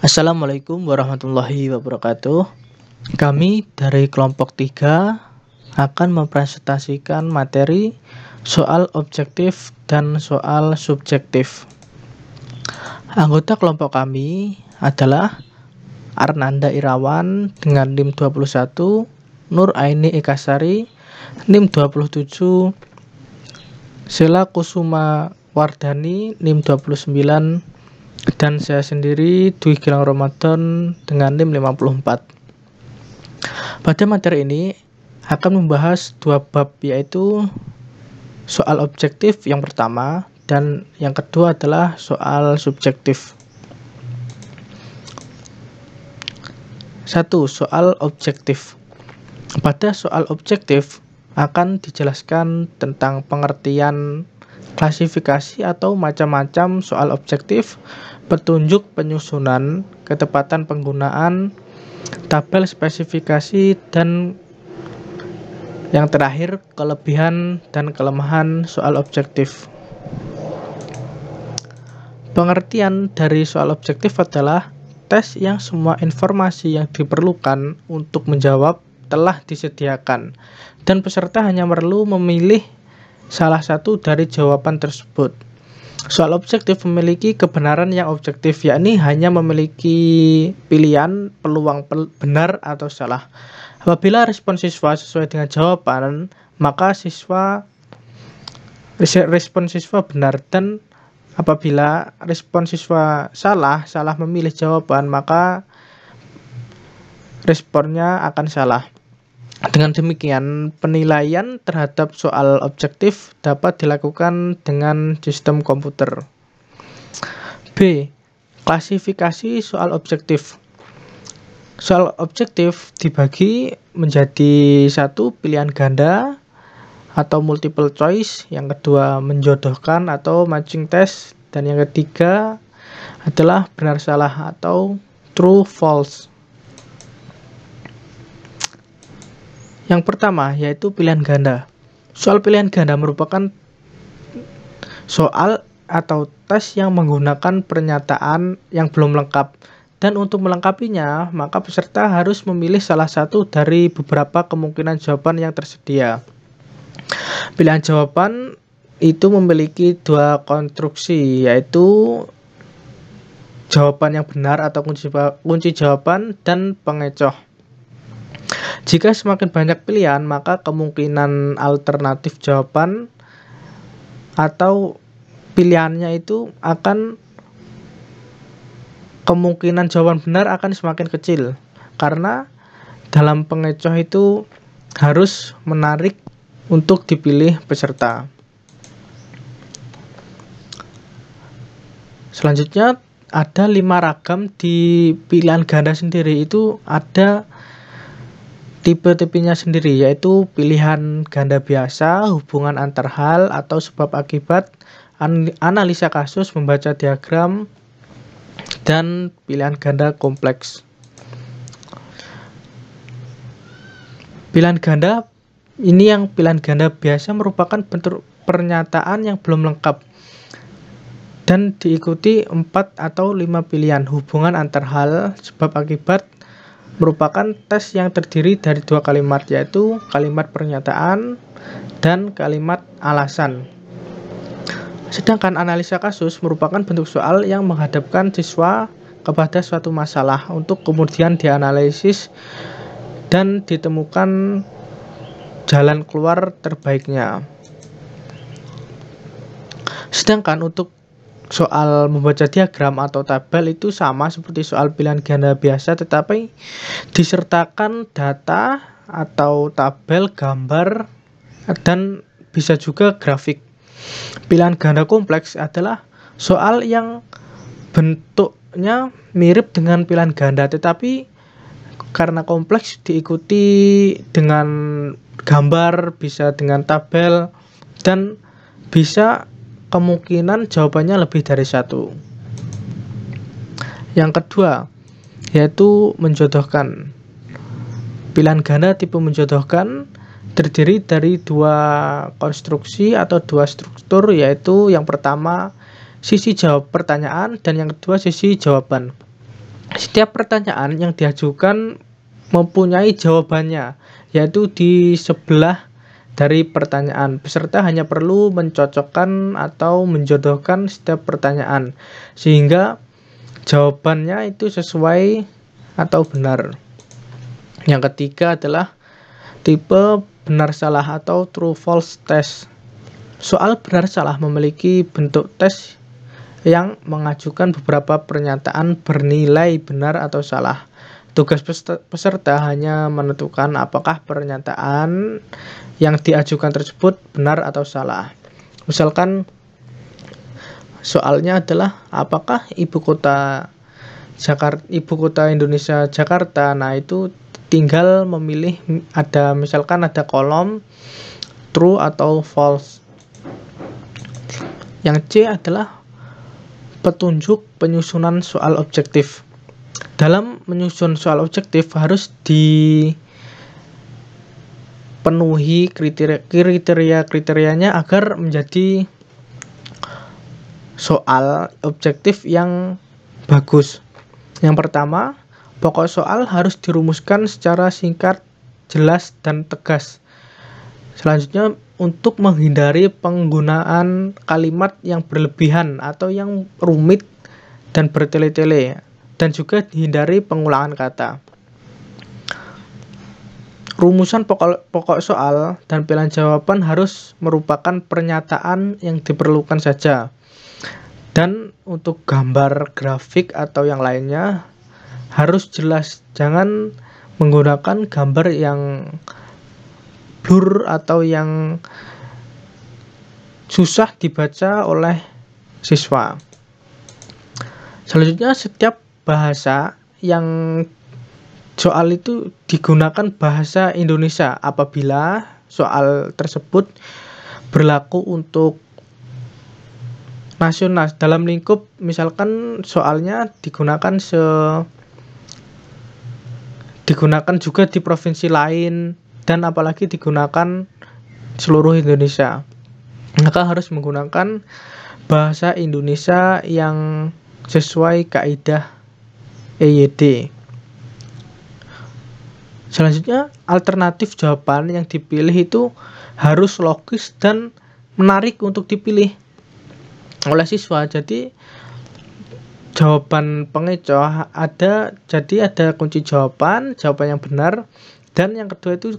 Assalamualaikum warahmatullahi wabarakatuh. Kami dari kelompok 3 akan mempresentasikan materi soal objektif dan soal subjektif. Anggota kelompok kami adalah Arnanda Irawan dengan NIM 21, Nur Aini Ekasari NIM 27, Sela Kusuma Wardani NIM 29, dan saya sendiri Dwi Gilang Ramadan dengan NIM 54. Pada materi ini akan membahas dua bab, yaitu soal objektif yang pertama dan yang kedua adalah soal subjektif. 1. Soal objektif. Pada soal objektif akan dijelaskan tentang pengertian klasifikasi atau macam-macam soal objektif, petunjuk penyusunan, ketepatan penggunaan, tabel spesifikasi, dan yang terakhir kelebihan dan kelemahan soal objektif. Pengertian dari soal objektif adalah tes yang semua informasi yang diperlukan untuk menjawab telah disediakan dan peserta hanya perlu memilih salah satu dari jawaban tersebut. Soal objektif memiliki kebenaran yang objektif, yakni hanya memiliki pilihan peluang benar atau salah. Apabila respon siswa sesuai dengan jawaban, maka respon siswa benar, dan apabila respon siswa salah memilih jawaban, maka responnya akan salah. Dengan demikian, penilaian terhadap soal objektif dapat dilakukan dengan sistem komputer. B. Klasifikasi soal objektif. Soal objektif dibagi menjadi 1. Pilihan ganda atau multiple choice, yang kedua menjodohkan atau matching test, dan yang ketiga adalah benar salah atau true false. Yang pertama yaitu pilihan ganda. Soal pilihan ganda merupakan soal atau tes yang menggunakan pernyataan yang belum lengkap, dan untuk melengkapinya maka peserta harus memilih salah satu dari beberapa kemungkinan jawaban yang tersedia. Pilihan jawaban itu memiliki dua konstruksi, yaitu jawaban yang benar atau kunci jawaban dan pengecoh. Jika semakin banyak pilihan, maka kemungkinan alternatif jawaban atau pilihannya itu kemungkinan jawaban benar akan semakin kecil, karena dalam pengecoh itu harus menarik untuk dipilih peserta. Selanjutnya ada 5 ragam di pilihan ganda sendiri. Itu ada tipe-tipenya sendiri, yaitu pilihan ganda biasa, hubungan antar hal atau sebab akibat, analisa kasus, membaca diagram, dan pilihan ganda kompleks. Pilihan ganda ini, yang pilihan ganda biasa merupakan bentuk pernyataan yang belum lengkap dan diikuti 4 atau 5 pilihan. Hubungan antar hal, sebab akibat merupakan tes yang terdiri dari 2 kalimat, yaitu kalimat pernyataan dan kalimat alasan. Sedangkan analisa kasus merupakan bentuk soal yang menghadapkan siswa kepada suatu masalah untuk kemudian dianalisis dan ditemukan jalan keluar terbaiknya. Sedangkan untuk soal membaca diagram atau tabel itu sama seperti soal pilihan ganda biasa, tetapi disertakan data atau tabel, gambar, dan bisa juga grafik. Pilihan ganda kompleks adalah soal yang bentuknya mirip dengan pilihan ganda, tetapi karena kompleks diikuti dengan gambar, bisa dengan tabel, dan bisa kemungkinan jawabannya lebih dari 1. Yang kedua yaitu menjodohkan. Pilihan ganda tipe menjodohkan terdiri dari 2 konstruksi atau 2 struktur, yaitu yang pertama sisi jawab pertanyaan dan yang kedua sisi jawaban. Setiap pertanyaan yang diajukan mempunyai jawabannya, yaitu di sebelah dari pertanyaan. Peserta hanya perlu mencocokkan atau menjodohkan setiap pertanyaan, sehingga jawabannya itu sesuai atau benar. Yang ketiga adalah tipe benar salah atau true false test. Soal benar salah memiliki bentuk tes yang mengajukan beberapa pernyataan bernilai benar atau salah. Tugas peserta hanya menentukan apakah pernyataan yang diajukan tersebut benar atau salah. Misalkan soalnya adalah apakah ibu kota Indonesia Jakarta. Nah, itu tinggal memilih, misalkan ada kolom true atau false. Yang C adalah petunjuk penyusunan soal objektif. Dalam menyusun soal objektif harus dipenuhi kriteria-kriterianya agar menjadi soal objektif yang bagus. Yang pertama, pokok soal harus dirumuskan secara singkat, jelas, dan tegas. Selanjutnya, untuk menghindari penggunaan kalimat yang berlebihan atau yang rumit dan bertele-tele, dan juga dihindari pengulangan kata. Rumusan pokok soal dan pilihan jawaban harus merupakan pernyataan yang diperlukan saja. Dan untuk gambar, grafik, atau yang lainnya harus jelas. Jangan menggunakan gambar yang blur atau yang susah dibaca oleh siswa. Selanjutnya, setiap bahasa yang soal itu digunakan bahasa Indonesia apabila soal tersebut berlaku untuk nasional. Dalam lingkup, misalkan soalnya digunakan juga di provinsi lain, dan apalagi digunakan seluruh Indonesia, maka harus menggunakan bahasa Indonesia yang sesuai kaidah EYD. Selanjutnya, alternatif jawaban yang dipilih itu harus logis dan menarik untuk dipilih oleh siswa. Jadi jawaban pengecoh ada kunci jawaban yang benar, dan yang kedua itu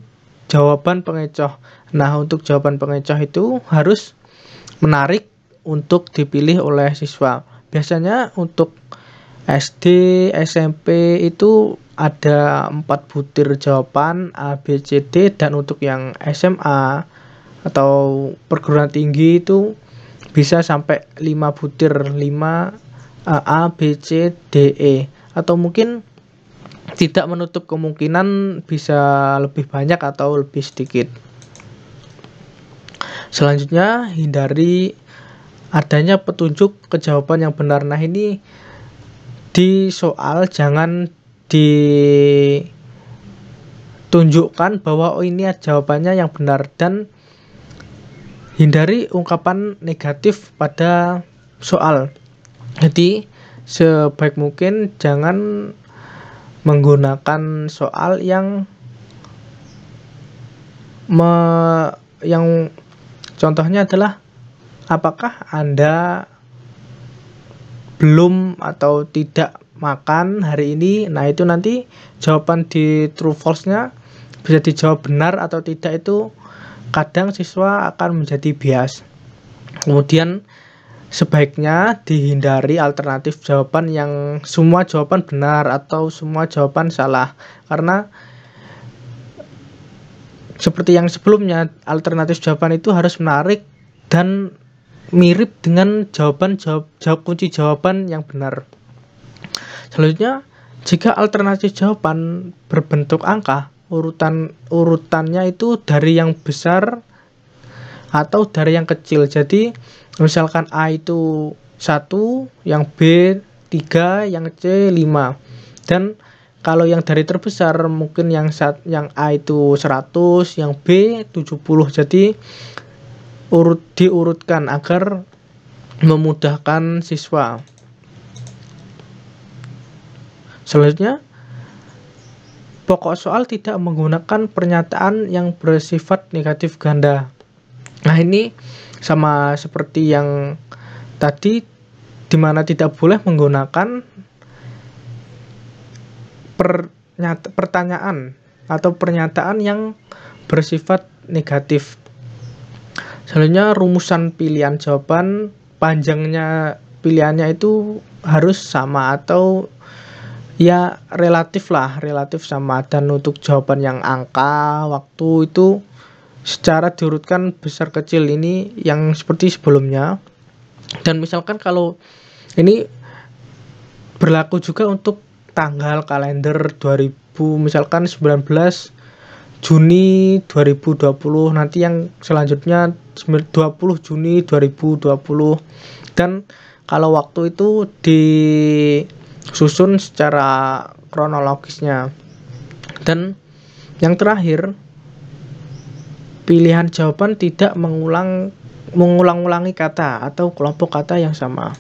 jawaban pengecoh. Nah, untuk jawaban pengecoh itu harus menarik untuk dipilih oleh siswa. Biasanya untuk SD, SMP itu ada 4 butir jawaban A, B, C, D, dan untuk yang SMA atau perguruan tinggi itu bisa sampai 5 butir, 5 A, B, C, D, E, atau mungkin tidak menutup kemungkinan bisa lebih banyak atau lebih sedikit. Selanjutnya, hindari adanya petunjuk kejawaban yang benar. Nah, ini di soal jangan ditunjukkan bahwa ini jawabannya yang benar, dan hindari ungkapan negatif pada soal. Jadi sebaik mungkin jangan menggunakan soal yang contohnya adalah apakah Anda belum atau tidak makan hari ini. Nah, itu nanti jawaban di true false-nya bisa dijawab benar atau tidak, itu kadang siswa akan menjadi bias. Kemudian sebaiknya dihindari alternatif jawaban yang semua jawaban benar atau semua jawaban salah, karena seperti yang sebelumnya, alternatif jawaban itu harus menarik dan mirip dengan kunci jawaban yang benar. Selanjutnya, jika alternatif jawaban berbentuk angka, urutannya itu dari yang besar atau dari yang kecil. Jadi misalkan A itu 1, yang B 3, yang C 5. Dan kalau yang dari terbesar mungkin yang A itu 100, yang B 70. Jadi diurutkan agar memudahkan siswa. Selanjutnya, pokok soal tidak menggunakan pernyataan yang bersifat negatif ganda. Nah, ini sama seperti yang tadi, di mana tidak boleh menggunakan pertanyaan atau pernyataan yang bersifat negatif. Selanjutnya, rumusan pilihan jawaban, panjangnya pilihannya itu harus sama atau ya relatif sama. Dan untuk jawaban yang angka, waktu itu secara diurutkan besar kecil, ini yang seperti sebelumnya. Dan misalkan kalau ini berlaku juga untuk tanggal kalender 2000, misalkan 19 Juni 2020, nanti yang selanjutnya 20 Juni 2020. Dan kalau waktu itu disusun secara kronologisnya. Dan yang terakhir, pilihan jawaban tidak mengulang-ulangi kata atau kelompok kata yang sama.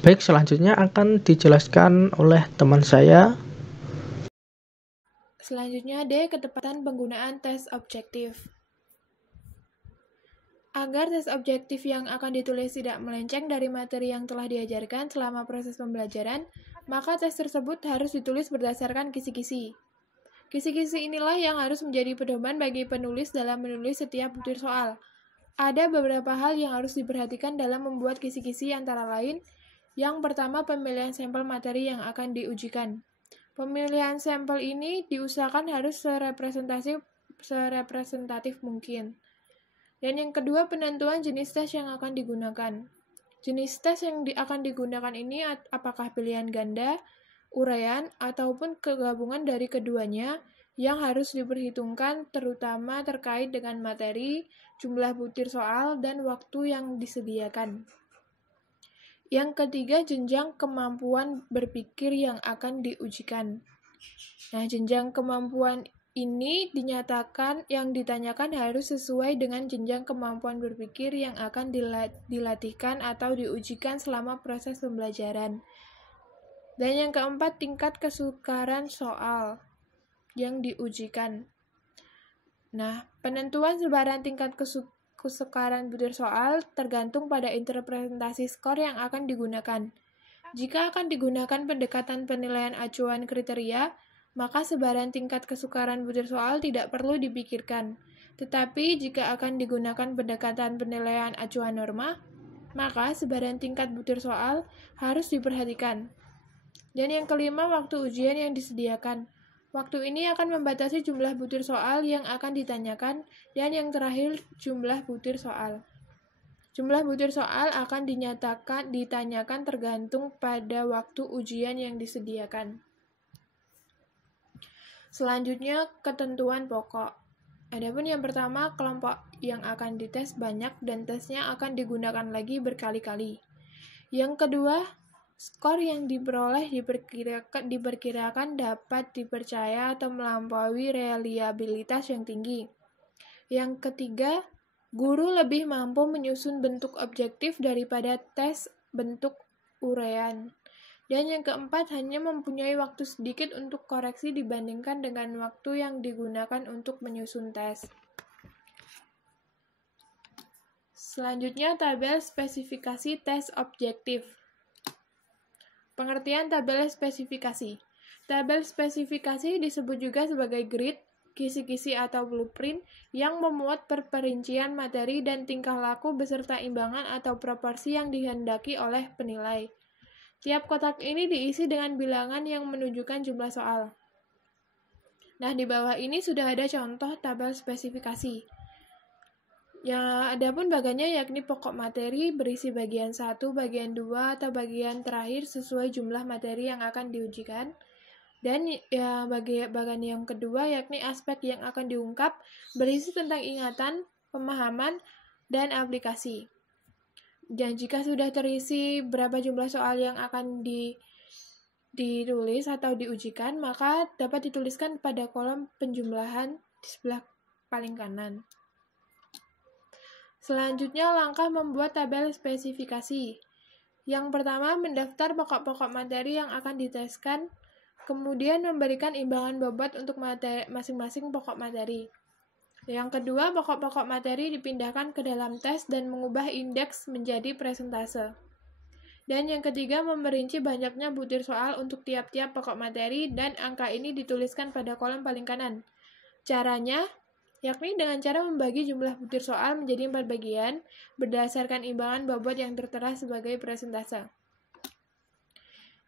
Baik, selanjutnya akan dijelaskan oleh teman saya. Selanjutnya D. Ketepatan penggunaan tes objektif. Agar tes objektif yang akan ditulis tidak melenceng dari materi yang telah diajarkan selama proses pembelajaran, maka tes tersebut harus ditulis berdasarkan kisi-kisi. Kisi-kisi inilah yang harus menjadi pedoman bagi penulis dalam menulis setiap butir soal. Ada beberapa hal yang harus diperhatikan dalam membuat kisi-kisi, antara lain, yang pertama, pemilihan sampel materi yang akan diujikan. Pemilihan sampel ini diusahakan harus serepresentatif mungkin. Dan yang kedua, penentuan jenis tes yang akan digunakan. Jenis tes yang akan digunakan ini apakah pilihan ganda, uraian, ataupun kegabungan dari keduanya yang harus diperhitungkan, terutama terkait dengan materi, jumlah butir soal, dan waktu yang disediakan. Yang ketiga, jenjang kemampuan berpikir yang akan diujikan. Nah, jenjang kemampuan ini ditanyakan harus sesuai dengan jenjang kemampuan berpikir yang akan dilatihkan atau diujikan selama proses pembelajaran. Dan yang keempat, tingkat kesukaran soal yang diujikan. Nah, penentuan sebaran tingkat kesukaran butir soal tergantung pada interpretasi skor yang akan digunakan. Jika akan digunakan pendekatan penilaian acuan kriteria, maka sebaran tingkat kesukaran butir soal tidak perlu dipikirkan. Tetapi jika akan digunakan pendekatan penilaian acuan norma, maka sebaran tingkat butir soal harus diperhatikan. Dan yang kelima, waktu ujian yang disediakan. Waktu ini akan membatasi jumlah butir soal yang akan ditanyakan, dan yang terakhir, jumlah butir soal. Jumlah butir soal akan ditanyakan tergantung pada waktu ujian yang disediakan. Selanjutnya, ketentuan pokok. Adapun yang pertama, kelompok yang akan dites banyak dan tesnya akan digunakan lagi berkali-kali. Yang kedua, skor yang diperoleh diperkirakan dapat dipercaya atau melampaui reliabilitas yang tinggi. Yang ketiga, guru lebih mampu menyusun bentuk objektif daripada tes bentuk uraian. Dan yang keempat, hanya mempunyai waktu sedikit untuk koreksi dibandingkan dengan waktu yang digunakan untuk menyusun tes. Selanjutnya, tabel spesifikasi tes objektif. Pengertian tabel spesifikasi. Tabel spesifikasi disebut juga sebagai grid, kisi-kisi atau blueprint yang memuat perincian materi dan tingkah laku beserta imbangan atau proporsi yang dihendaki oleh penilai. Tiap kotak ini diisi dengan bilangan yang menunjukkan jumlah soal. Nah, di bawah ini sudah ada contoh tabel spesifikasi. Yang adapun bagannya yakni pokok materi berisi bagian 1, bagian 2, atau bagian terakhir sesuai jumlah materi yang akan diujikan. Dan bagian yang kedua yakni aspek yang akan diungkap berisi tentang ingatan, pemahaman, dan aplikasi. Dan jika sudah terisi berapa jumlah soal yang akan ditulis atau diujikan, maka dapat dituliskan pada kolom penjumlahan di sebelah paling kanan. Selanjutnya, langkah membuat tabel spesifikasi. Yang pertama, mendaftar pokok-pokok materi yang akan diteskan, kemudian memberikan imbangan bobot untuk masing-masing pokok materi. Yang kedua, pokok-pokok materi dipindahkan ke dalam tes dan mengubah indeks menjadi presentase. Dan yang ketiga, memperinci banyaknya butir soal untuk tiap-tiap pokok materi dan angka ini dituliskan pada kolom paling kanan. Caranya, yakni dengan cara membagi jumlah butir soal menjadi 4 bagian berdasarkan imbangan bobot yang tertera sebagai presentase.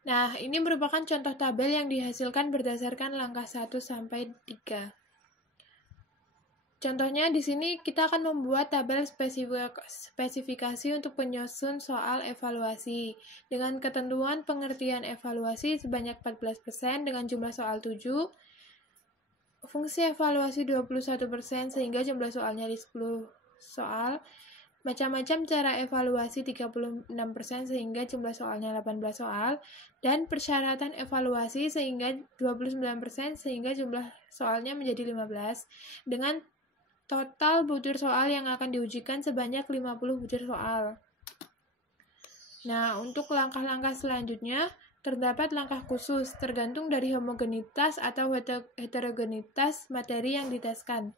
Nah, ini merupakan contoh tabel yang dihasilkan berdasarkan langkah 1 sampai 3. Contohnya di sini kita akan membuat tabel spesifikasi untuk penyusun soal evaluasi dengan ketentuan pengertian evaluasi sebanyak 14% dengan jumlah soal 7, fungsi evaluasi 21% sehingga jumlah soalnya di 10 soal, macam-macam cara evaluasi 36% sehingga jumlah soalnya 18 soal, dan persyaratan evaluasi sehingga 29% sehingga jumlah soalnya menjadi 15, dengan total butir soal yang akan diujikan sebanyak 50 butir soal. Nah, untuk langkah-langkah selanjutnya, terdapat langkah khusus, tergantung dari homogenitas atau heterogenitas materi yang diteskan.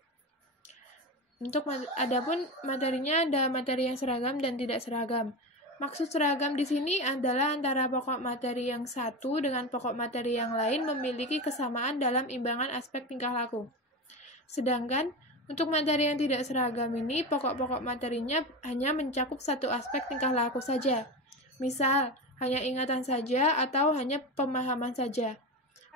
Adapun materinya ada materi yang seragam dan tidak seragam. Maksud seragam di sini adalah antara pokok materi yang satu dengan pokok materi yang lain memiliki kesamaan dalam imbangan aspek tingkah laku. Sedangkan untuk materi yang tidak seragam ini, pokok-pokok materinya hanya mencakup satu aspek tingkah laku saja. Misal, hanya ingatan saja atau hanya pemahaman saja.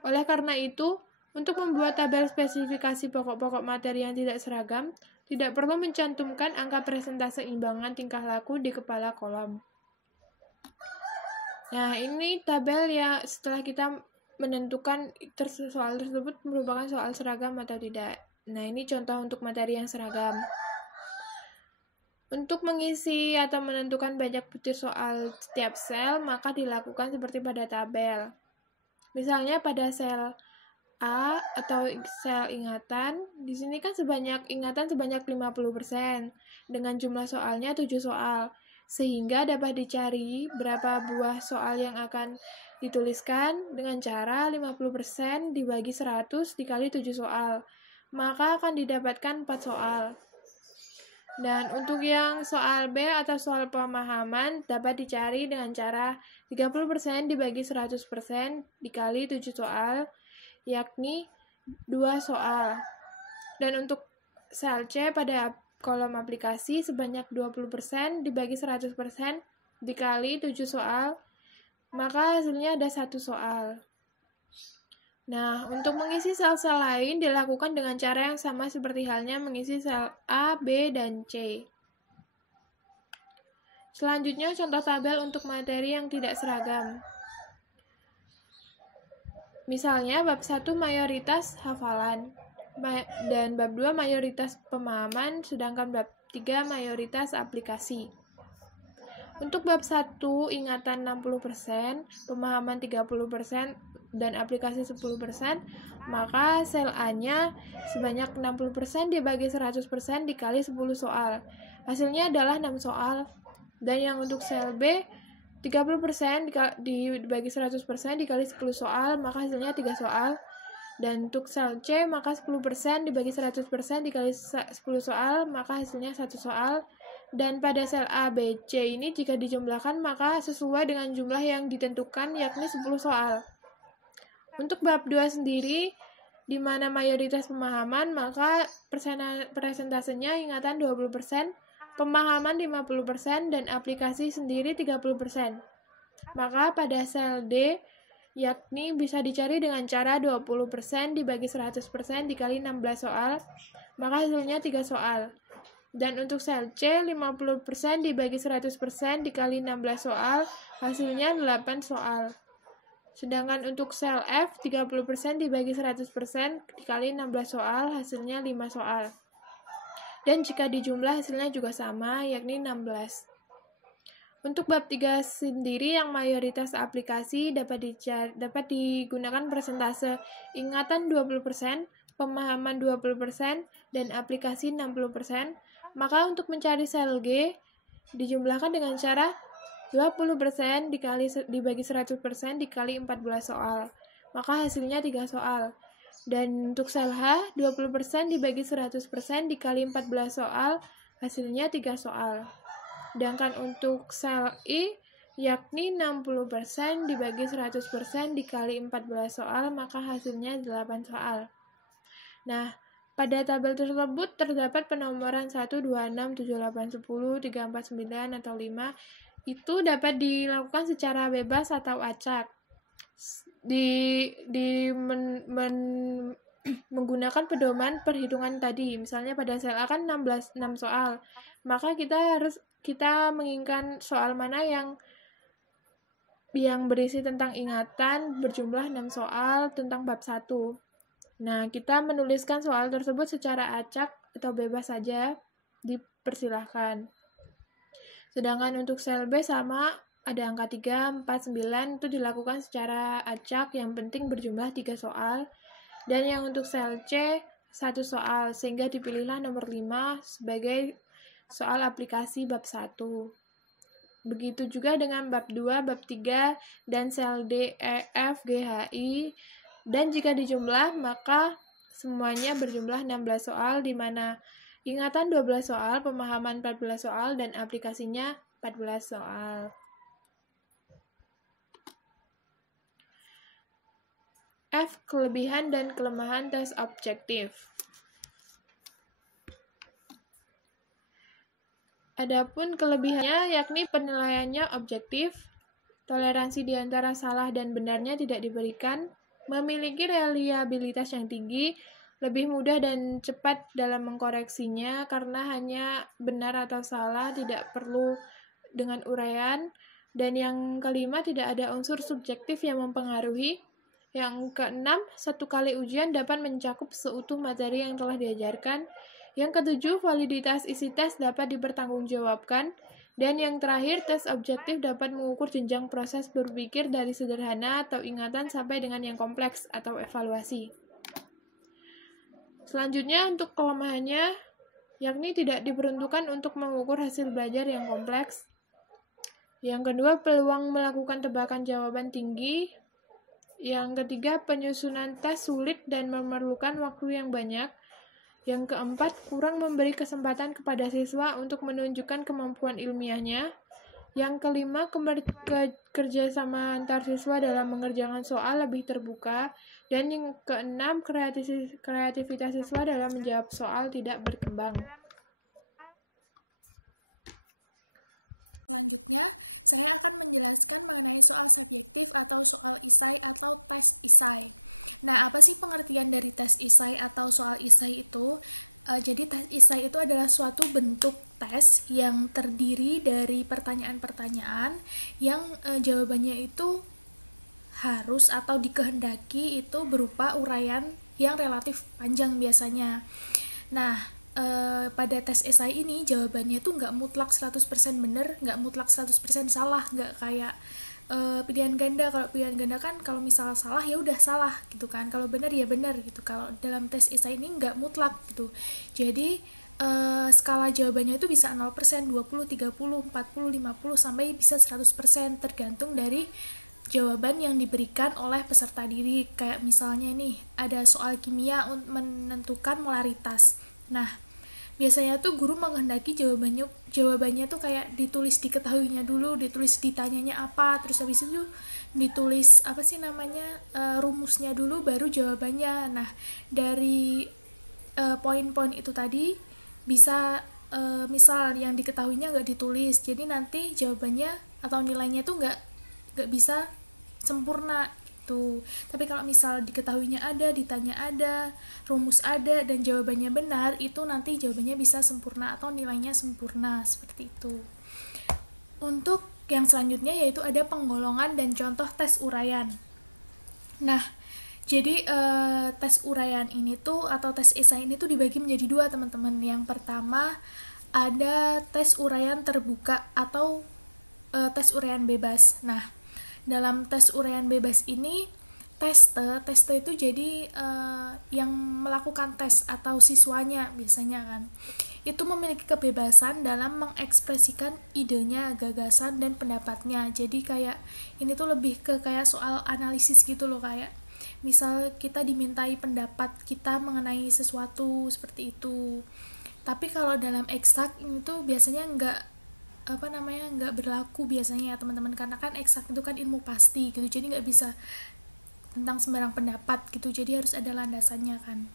Oleh karena itu, untuk membuat tabel spesifikasi pokok-pokok materi yang tidak seragam, tidak perlu mencantumkan angka presentase imbangan tingkah laku di kepala kolom. Nah, ini tabel ya setelah kita menentukan soal tersebut merupakan soal seragam atau tidak. Nah, ini contoh untuk materi yang seragam. Untuk mengisi atau menentukan banyak butir soal setiap sel, maka dilakukan seperti pada tabel. Misalnya pada sel A atau sel ingatan, di sini kan ingatan sebanyak 50% dengan jumlah soalnya 7 soal, sehingga dapat dicari berapa buah soal yang akan dituliskan dengan cara 50% dibagi 100 dikali 7 soal. Maka akan didapatkan 4 soal. Dan untuk yang soal B atau soal pemahaman dapat dicari dengan cara 30% dibagi 100% dikali 7 soal, yakni 2 soal. Dan untuk sel C pada kolom aplikasi sebanyak 20% dibagi 100% dikali 7 soal, maka hasilnya ada 1 soal. Nah, untuk mengisi sel-sel lain dilakukan dengan cara yang sama seperti halnya mengisi sel A, B, dan C. Selanjutnya, contoh tabel untuk materi yang tidak seragam. Misalnya, bab 1 mayoritas hafalan, dan bab 2 mayoritas pemahaman, sedangkan bab 3 mayoritas aplikasi. Untuk bab 1 ingatan 60%, pemahaman 30%, dan aplikasi 10%, maka sel A-nya sebanyak 60% dibagi 100% dikali 10 soal. Hasilnya adalah 6 soal. Dan yang untuk sel B, 30% dibagi 100% dikali 10 soal, maka hasilnya 3 soal. Dan untuk sel C, maka 10% dibagi 100% dikali 10 soal, maka hasilnya 1 soal. Dan pada sel A, B, C ini jika dijumlahkan, maka sesuai dengan jumlah yang ditentukan, yakni 10 soal. Untuk bab 2 sendiri, di mana mayoritas pemahaman, maka presentasenya ingatan 20%, pemahaman 50%, dan aplikasi sendiri 30%. Maka pada sel D, yakni bisa dicari dengan cara 20% dibagi 100% dikali 16 soal, maka hasilnya 3 soal. Dan untuk sel C, 50% dibagi 100% dikali 16 soal, hasilnya 8 soal. Sedangkan untuk sel F, 30% dibagi 100% dikali 16 soal, hasilnya 5 soal. Dan jika dijumlah hasilnya juga sama, yakni 16. Untuk bab 3 sendiri yang mayoritas aplikasi dapat digunakan persentase ingatan 20%, pemahaman 20%, dan aplikasi 60%. Maka untuk mencari sel G, dijumlahkan dengan cara 20% dibagi 100% dikali 14 soal, maka hasilnya 3 soal. Dan untuk sel H, 20% dibagi 100% dikali 14 soal, hasilnya 3 soal. Sedangkan untuk sel I, yakni 60% dibagi 100% dikali 14 soal, maka hasilnya 8 soal. Nah, pada tabel tersebut terdapat penomoran 1, 2, 6, 7, 8, 10, 3, 4, 9, atau 5. Itu dapat dilakukan secara bebas atau acak. Menggunakan pedoman perhitungan tadi. Misalnya pada sel A kan 6 soal. Maka kita menginginkan soal mana yang berisi tentang ingatan berjumlah 6 soal tentang bab 1. Nah, kita menuliskan soal tersebut secara acak atau bebas saja, dipersilahkan. Sedangkan untuk sel B sama, ada angka 3, 4, 9, itu dilakukan secara acak, yang penting berjumlah 3 soal. Dan yang untuk sel C, 1 soal, sehingga dipilihlah nomor 5 sebagai soal aplikasi bab 1. Begitu juga dengan bab 2, bab 3, dan sel D, E, F, G, H, I. Dan jika dijumlah, maka semuanya berjumlah 16 soal, di mana ingatan 12 soal, pemahaman 14 soal, dan aplikasinya 14 soal. F. Kelebihan dan kelemahan tes objektif. Adapun kelebihannya yakni penilaiannya objektif, toleransi di antara salah dan benarnya tidak diberikan, memiliki reliabilitas yang tinggi, lebih mudah dan cepat dalam mengkoreksinya karena hanya benar atau salah, tidak perlu dengan uraian, dan yang kelima tidak ada unsur subjektif yang mempengaruhi. Yang keenam, satu kali ujian dapat mencakup seutuh materi yang telah diajarkan. Yang ketujuh, validitas isi tes dapat dipertanggungjawabkan. Dan yang terakhir, tes objektif dapat mengukur jenjang proses berpikir dari sederhana atau ingatan sampai dengan yang kompleks atau evaluasi. Selanjutnya, untuk kelemahannya, yakni tidak diperuntukkan untuk mengukur hasil belajar yang kompleks. Yang kedua, peluang melakukan tebakan jawaban tinggi. Yang ketiga, penyusunan tes sulit dan memerlukan waktu yang banyak. Yang keempat, kurang memberi kesempatan kepada siswa untuk menunjukkan kemampuan ilmiahnya. Yang kelima, kerjasama antar siswa dalam mengerjakan soal lebih terbuka. Dan yang keenam, kreativitas siswa dalam menjawab soal tidak berkembang. Selanjutnya, saya akan menjelaskan mengenai soal subjektif atau soal isai atau tes isai. Nah, apa sih pengertian dari tes isai atau soal isai itu? Jadi, tes isai itu adalah suatu bentuk tes yang terdiri dari pertanyaan-pertanyaan yang jawabannya itu harus atau dikehendaki itu berupa uraian yang relatif panjang biasanya. Nah, pada tes esai ini jawabannya tuh nggak mutlak 100% bener, nggak mutlak 100% salah, nggak kayak pilihan ganda. Kalau pilihan ganda kan kalau misalnya salah ya udah salah gitu kan, kalau bener ya bener gitu. Kalau dalam tes esai ini nggak mutlak gitu. Jadi skala jawabannya itu bisa 0%, 20, 30, 40, 50 sampai bisa 100% tergantung dari jawaban yang diberikan oleh peserta didik. Kayak misalnya nih ada soal kimia menentukan molaritas. Nah, biasanya tuh guru menghendaki jawabannya tuh kayak ditulis diketahuinya dulu, ditulis ditanyanya apa, terus habis itu ditulis rumusnya dulu baru jawabannya. Nah, dari poin-poin itu tadi bisa misal yang diketahuinya nggak ditulis, jadi nanti jawabannya atau nilainya tuh nggak bisa sempurna gitu. Tapi kalau misal diketahuinya ada, ditanya ada, rumus ada, dan jawabannya benar, itu nanti jawabannya bisa sempurna atau nilainya sempurna, seperti itu. Untuk yang selanjutnya yaitu ada penggolongan dan contoh tes uraian. Nah, jadi tes uraian ini tuh atau tes esai ini tuh dibagi menjadi dua, teman-teman. Yang pertama ada tes uraian terbuka atau tes uraian bebas. Nah, dalam tes uraian bebas ini teste itu jadi yang melakukan tes atau siswanya biasanya kan itu memiliki kebebasan dalam mengekspresikan idenya, gagasan, dan pendapatnya. Jadi kayak ini tuh lebih ke kayak soal analisis gitu loh, kayak misal kita dimintai pendapat kita mengenai sesuatu seperti itu. Tapi kalau dalam eksak ini tuh biasanya nggak berlaku biasanya ya teman-teman, karena kan eksak itu kan ilmu pasti gitu, jadi nggak bisa tentang sembarang pendapat gitu, jadi harus ada landasannya kan.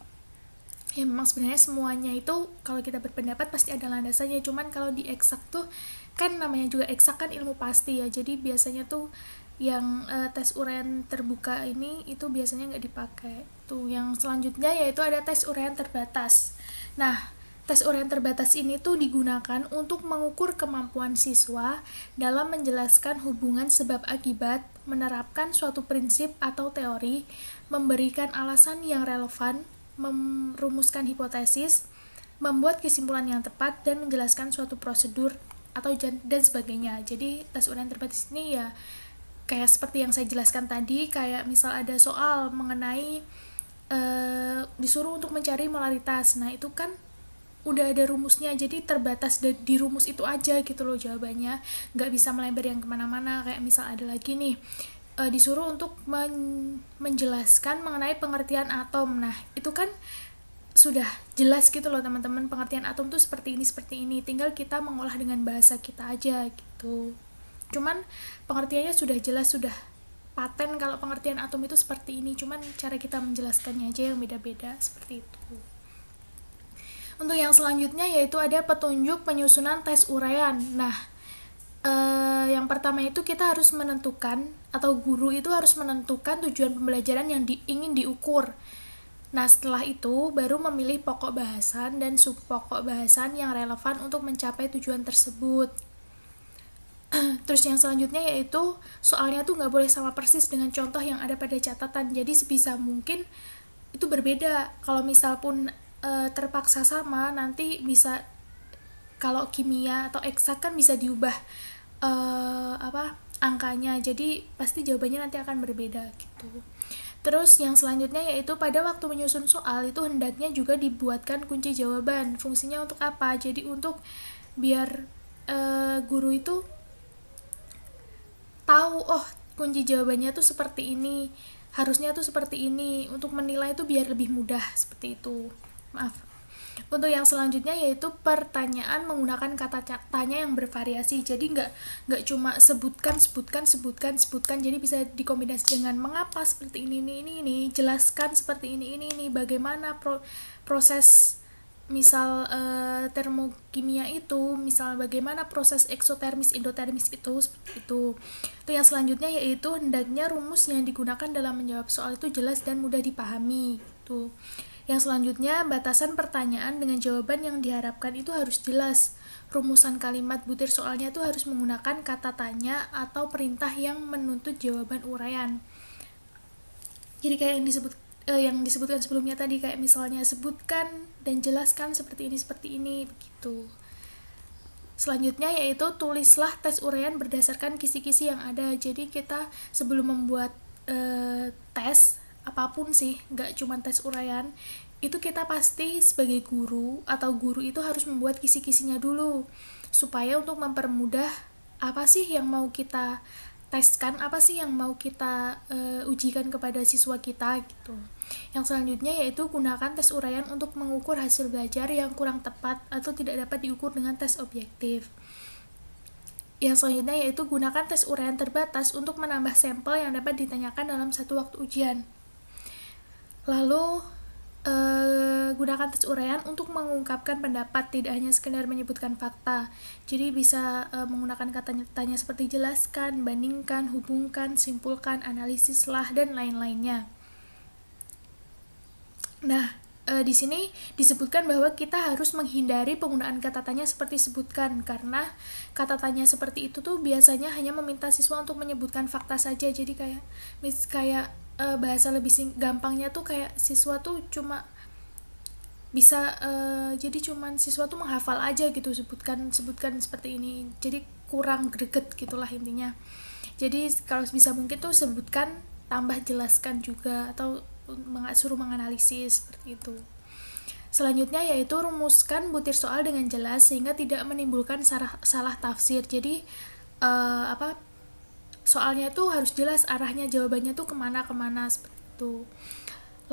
Ya memang sebenarnya semuanya itu kalau kita berpendapat pasti ada landasannya, cuman kalau di eksak tuh kan namanya juga eksak kan ilmu pasti ya, jadi biasanya tuh yang tes uraian terbuka ini itu biasanya nggak dipakai. Tuh yang selanjutnya yaitu ada tes uraian terbatas. Nah, tes uraian terbatas ini tuh digunakan untuk mengukur kemampuan siswa dalam menjelaskan hubungan sebab akibat, menerapkan suatu prinsip atau teori, memberikan alasan yang relevan, merumuskan hipotesis, membuat kesimpulan yang tepat, dan menjelaskan suatu prosedur atau dan sebagainya. Jadi tes uraian terbatas ini ya kayak seperti yang saya jelaskan tadi, kayak misal ada soal mengenai disuruh untuk mencari molaritas, nah itu kan udah ada rumusnya, jadi terbatas di rumus itu aja gitu loh jawabannya, nggak bisa melebar yang kemana-mana. Kayak misal ada lagi nih disuruh untuk menjelaskan mengenai pengertian atom, nah itu kan sudah jelas gitu loh teman-teman, pengertian atom tuh seperti ini, tinggal kita mengolah dengan bahasa kita aja gitu. Cuman pengertiannya sudah jelas, sudah paten kalau pengertian atom itu seperti ini, cuman cara kita menjelaskannya aja yang beda-beda seperti itu. Untuk yang selanjutnya yaitu ada petunjuk penyusunan tes uraian. Nah, yang pertama itu kita harus menentukan, atau guru itu harus menentukan tujuan pembelajaran yang ingin diukur. Nah, setelah itu baru memilih pokok bahasan dan subpokok bahasan yang relevan untuk mencapai tujuan tersebut. Terus yang selanjutnya yaitu soalnya tuh nggak boleh sama persis dengan contoh yang ada pada catatan, jadi sebisa mungkin itu berbeda. Kalau misal pun terpaksa sama, nanti bisa, kalau kimia atau eksak kan bisa diubah angkanya, jadi pasti jawabannya nanti akan berbeda gitu. Terus yang selanjutnya yaitu pada waktu menyusun soal itu hendaknya juga dibuatkan kunci jawaban. Fungsinya untuk apa? Jadi untuk biar guru itu tahu, oh kunci jawabannya tuh seperti ini, harusnya tuh seperti ini, untuk menilai itu biar lebih mudah seperti itu. Untuk yang selanjutnya yaitu pertanyaan menggunakan kata tanya yang bervariasi, jadi nggak cuma sebutkan, jadi bisa dikombinasi dengan mengapa seperti ini, jelaskan seperti ini, bagaimana proses misal termokimia itu, misal bagaimana proses eksotermis, endotermis itu, seperti itu. Yang selanjutnya yaitu hendaknya rumus yang digunakan dalam menjawab soal itu jelas dan mudah dipahami gitu. Yang selanjutnya, batasan pertanyaan dengan jawaban yang diharapkan itu harus jelas. Rumusan kalimat butir soalnya itu harus menggunakan kata tanya atau perintah yang menuntut jawaban uraian. Jadi kayak yang disebutkan sebelumnya tadi, kayak misalnya sebutkan dan jelaskan seperti ini begitu. Selanjutnya yaitu tulislah tes uraian berdasarkan kisi-kisi yang ada. Jadi kita sebelum membuat tes apapun sih, nggak cuma tes uraian, itu kita pasti sebagai guru atau guru itu harus membuat kisi-kisinya dulu, supaya untuk mempermudah apa sih yang mau kita teskan, apa sih yang mau kita ujikan kepada siswa kita gitu. Yang selanjutnya yaitu gunakan tes uraian untuk mengukur hasil belajar yang kurang tepat atau tidak dapat diukur dengan tes objektif. Yang selanjutnya yaitu gunakan tes uraian terbatas untuk menambah sampel yang dapat ditanyakan dalam satu waktu ujian. Lalu gunakan tes uraian untuk mengungkapkan pendapat, tidak hanya sekedar menyebutkan fakta. Jadi bisa menggunakan kata tanya seperti jelaskan, bandingkan, hubungkan, simpulkan, analisislah, dan lain-lainnya. Nah, di sini disebutkan bahwa kita harus menghindari penggunaan kata tanya seperti sebutkan, karena kata tanya seperti itu tuh biasanya hanya meminta siswa untuk menyebutkan fakta saja. Jadi kayak bahasa lebih gampangnya tuh kayak siswa tuh cuma bisa jadi cuman siswa tuh menghafal aja gitu, sebutkan seperti ini, jadi kurang greget gitulah intinya. Jadi kalau bisa mungkin tuh sebutkan tambah jelaskan juga, atau suruh menganalisis seperti itu. Selanjutnya yaitu rumuskan butir soal dengan jelas sehingga tidak menimbulkan salah tafsir. Jadi soalnya tuh harus jelas arahnya, jawabannya tuh kemana seperti itu.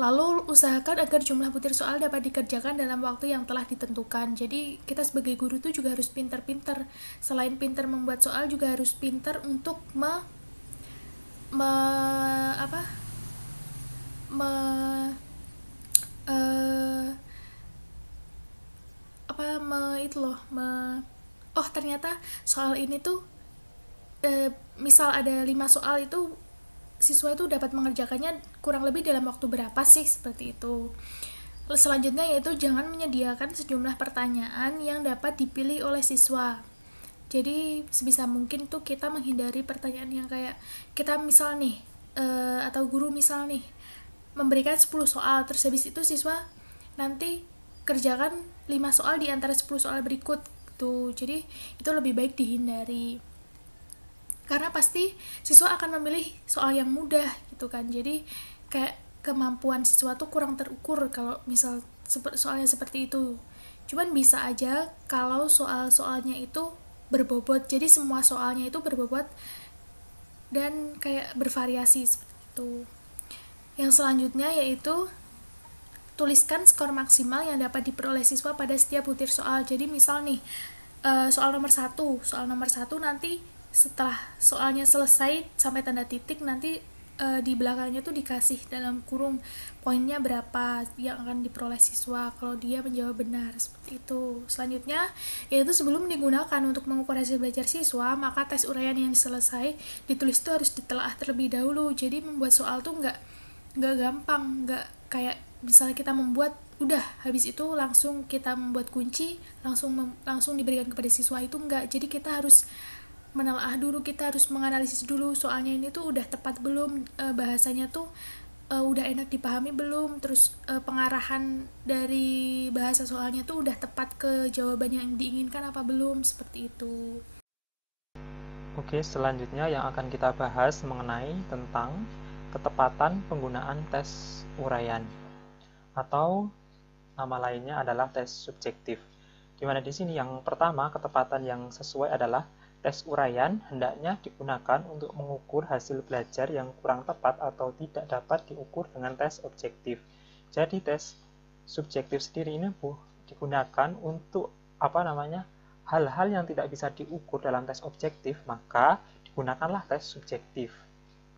Lalu usahakan agar jumlah butir soal dapat dikerjakan dalam waktu yang telah ditentukan. Jadi kita sebagai guru tuh juga harus pinter-pinter. Selain pinter membuat soal, juga harus pinter untuk ternyata soal ini tuh misal ada 5 soal itu siswa itu dapat mengerjakannya kurang lebih dalam waktu berapa sih, seperti itu. Selanjutnya yaitu jangan menyediakan sejumlah pertanyaan yang dapat dipilih oleh siswa. Jadi sebisa mungkin tuh kita menghindari pertanyaan yang kayak kita misal nih atau guru misal nih memberikan 10 soal, terus habis itu siswa nanti kerjakan 5 soal di antara 10 soal berikut gitu. Jadi itu lebih baik dihindari. Karena pasti siswa akan memilih soal yang mudah gitu kan. Jadi kayak kemampuan siswa tuh kurang terukur kalau misal soalnya seperti itu. Cuman bisa aja kalau soal-soalnya itu berbobot. Jadi semua soalnya itu berbobot dan kayak bervariasi seperti itu. Yang selanjutnya yaitu tuliskan skor maksimal yang dapat diperoleh siswa pada setiap butir soal. Jadi misal nih soal nomor 1 nanti setelah soalnya selesai sampai tanda titik, nanti di belakangnya tuh dikasih dalam kurung poinnya berapa yang akan diperoleh siswa kalau dia menjawab benar, seperti itu. Selanjutnya yaitu sebelum digunakan untuk mengukur hasil belajar siswa, maka tes uraian yang selesai ditulis itu harus ditelaah terlebih dahulu. Jadi membuat soal tuh nggak gampang, nggak kayak misalnya kita membuat udah habis itu langsung kita membuat kunci langsung diberikan kepada siswa, itu enggak. Jadi kita harus menelaah dulu, kita harus menganalisis dulu soalnya ini tuh udah tepat belum, bahasanya tuh udah enak dipahami belum, terus pengarahan dari bahasa soalnya tuh udah tepat ke jawaban yang diinginkan apa belum, seperti itu. Oke, selanjutnya yang akan kita bahas mengenai tentang ketepatan penggunaan tes uraian atau nama lainnya adalah tes subjektif. Dimana di sini yang pertama, ketepatan yang sesuai adalah tes uraian hendaknya digunakan untuk mengukur hasil belajar yang kurang tepat atau tidak dapat diukur dengan tes objektif. Jadi tes subjektif sendiri ini digunakan untuk hal-hal yang tidak bisa diukur dalam tes objektif, maka digunakanlah tes subjektif.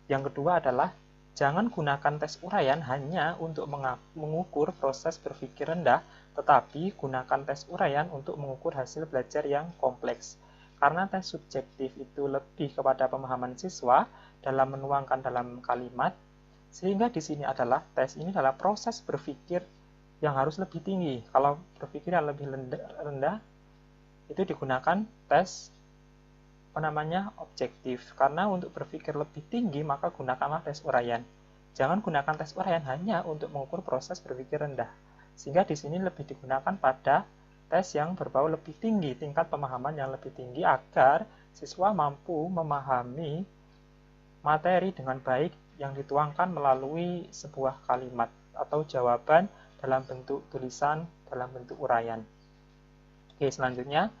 Yang kedua adalah jangan gunakan tes uraian hanya untuk mengukur proses berpikir rendah, tetapi gunakan tes uraian untuk mengukur hasil belajar yang kompleks. Karena tes subjektif itu lebih kepada pemahaman siswa dalam menuangkan dalam kalimat, sehingga di sini adalah tes ini adalah proses berpikir yang harus lebih tinggi. Kalau berpikir yang lebih rendah, itu digunakan tes objektif. Karena untuk berpikir lebih tinggi, maka gunakanlah tes uraian. Jangan gunakan tes uraian hanya untuk mengukur proses berpikir rendah. Sehingga di sini lebih digunakan pada tes yang berbau lebih tinggi, tingkat pemahaman yang lebih tinggi, agar siswa mampu memahami materi dengan baik yang dituangkan melalui sebuah kalimat atau jawaban dalam bentuk tulisan, dalam bentuk uraian. Oke, selanjutnya,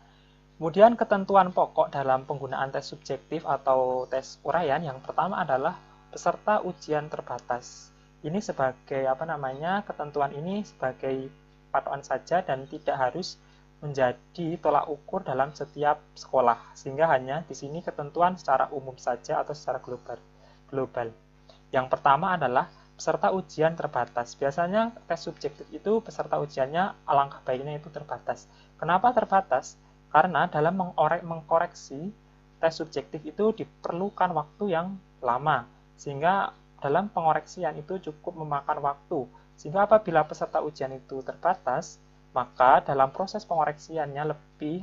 kemudian ketentuan pokok dalam penggunaan tes subjektif atau tes uraian yang pertama adalah peserta ujian terbatas. Ini sebagai ketentuan ini sebagai patokan saja dan tidak harus menjadi tolak ukur dalam setiap sekolah, sehingga hanya di sini ketentuan secara umum saja atau secara global. Yang pertama adalah peserta ujian terbatas. Biasanya tes subjektif itu peserta ujiannya alangkah baiknya itu terbatas. Kenapa terbatas? Karena dalam mengkoreksi tes subjektif itu diperlukan waktu yang lama, sehingga dalam pengoreksian itu cukup memakan waktu. Sehingga apabila peserta ujian itu terbatas, maka dalam proses pengoreksiannya lebih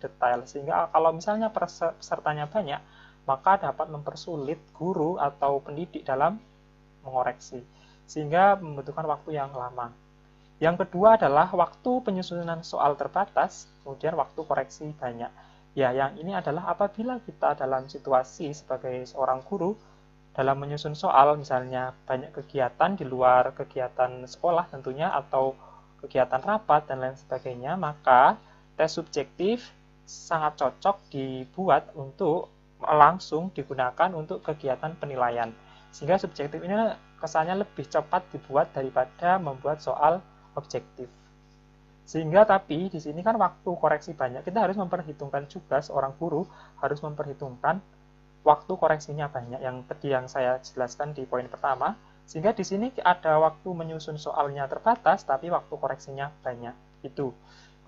detail. Sehingga kalau misalnya pesertanya banyak, maka dapat mempersulit guru atau pendidik dalam mengoreksi, sehingga membutuhkan waktu yang lama. Yang kedua adalah waktu penyusunan soal terbatas, kemudian waktu koreksi banyak. Ya, yang ini adalah apabila kita dalam situasi sebagai seorang guru dalam menyusun soal, misalnya banyak kegiatan di luar kegiatan sekolah tentunya, atau kegiatan rapat, dan lain sebagainya, maka tes subjektif sangat cocok dibuat untuk langsung digunakan untuk kegiatan penilaian. Sehingga subjektif ini kesannya lebih cepat dibuat daripada membuat soal objektif. Sehingga tapi di sini kan waktu koreksi banyak, kita harus memperhitungkan juga, seorang guru harus memperhitungkan waktu koreksinya banyak, yang tadi yang saya jelaskan di poin pertama. Sehingga di sini ada waktu menyusun soalnya terbatas, tapi waktu koreksinya banyak. Itu.